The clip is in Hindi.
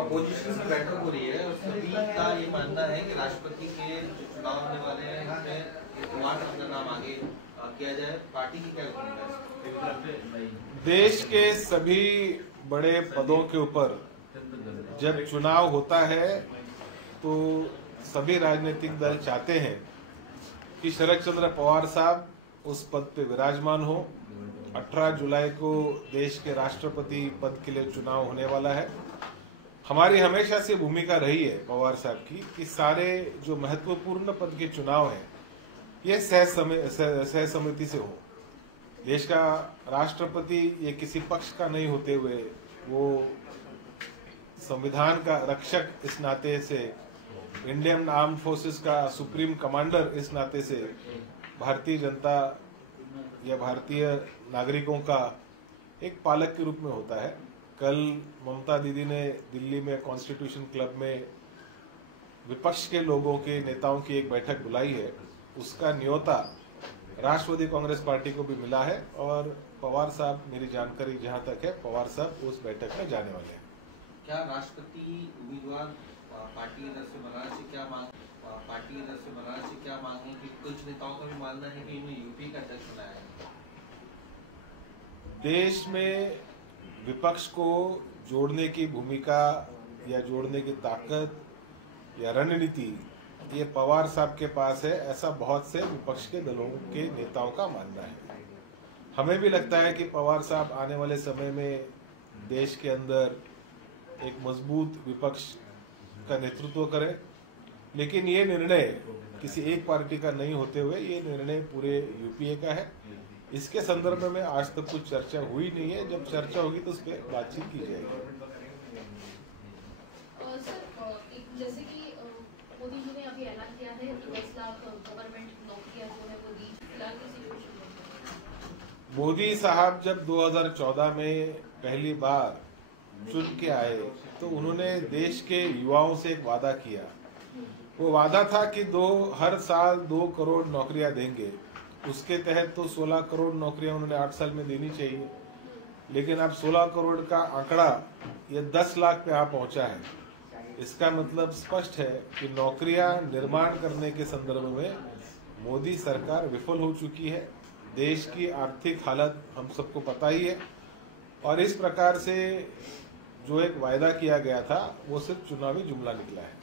अपोजिशन की बैठक हो रही है, सभी का ये मानना है कि राष्ट्रपति के चुनाव होने वाले हैं, उसमें कुमार का नाम आगे किया जाए। पार्टी की क्या भूमिका है? देश के सभी बड़े पदों के ऊपर जब चुनाव होता है तो सभी राजनीतिक दल चाहते हैं कि शरद चंद्र पवार साहब उस पद पे विराजमान हो। 18 जुलाई को देश के राष्ट्रपति पद के लिए चुनाव होने वाला है। हमारी हमेशा से भूमिका रही है पवार साहब की कि सारे जो महत्वपूर्ण पद के चुनाव हैं ये सहसम्मति से हो। देश का राष्ट्रपति ये किसी पक्ष का नहीं होते हुए वो संविधान का रक्षक इस नाते से, इंडियन आर्म्ड फोर्सेस का सुप्रीम कमांडर इस नाते से, भारतीय जनता या भारतीय नागरिकों का एक पालक के रूप में होता है। कल ममता दीदी ने दिल्ली में कॉन्स्टिट्यूशन क्लब में विपक्ष के लोगों के नेताओं की एक बैठक बुलाई है, उसका न्योता राष्ट्रवादी कांग्रेस पार्टी को भी मिला है और पवार साहब, मेरी जानकारी जहां तक है, पवार साहब उस बैठक में जाने वाले हैं। क्या राष्ट्रपति उम्मीदवार पार्टी की तरफ से बनाने से क्या मांग, पार्टी की तरफ से बनाने से क्या मांग है कि कुछ नेताओं का भी मानना है कि इन्हें यूपी का अध्यक्ष बनाया है? देश में विपक्ष को जोड़ने की भूमिका या जोड़ने की ताकत या रणनीति ये पवार साहब के पास है, ऐसा बहुत से विपक्ष के दलों के नेताओं का मानना है। हमें भी लगता है कि पवार साहब आने वाले समय में देश के अंदर एक मजबूत विपक्ष का नेतृत्व करें, लेकिन ये निर्णय किसी एक पार्टी का नहीं होते हुए ये निर्णय पूरे यूपीए का है। इसके संदर्भ में आज तक कुछ चर्चा हुई नहीं है, जब चर्चा होगी तो उस पर बातचीत की जाएगी। जैसे कि मोदी जी ने अभी ऐलान किया है कि 10 लाख गवर्नमेंट नौकरियां जो है वो दी, फिलहाल की सिचुएशन। मोदी साहब जब 2014 में पहली बार चुन के आए तो उन्होंने देश के युवाओं से एक वादा किया। वो वादा था कि हर साल 2 करोड़ नौकरियां देंगे। उसके तहत तो 16 करोड़ नौकरियां उन्होंने 8 साल में देनी चाहिए, लेकिन अब 16 करोड़ का आंकड़ा ये 10 लाख पे आ पहुंचा है। इसका मतलब स्पष्ट है कि नौकरियां निर्माण करने के संदर्भ में मोदी सरकार विफल हो चुकी है। देश की आर्थिक हालत हम सबको पता ही है और इस प्रकार से जो एक वायदा किया गया था वो सिर्फ चुनावी जुमला निकला है।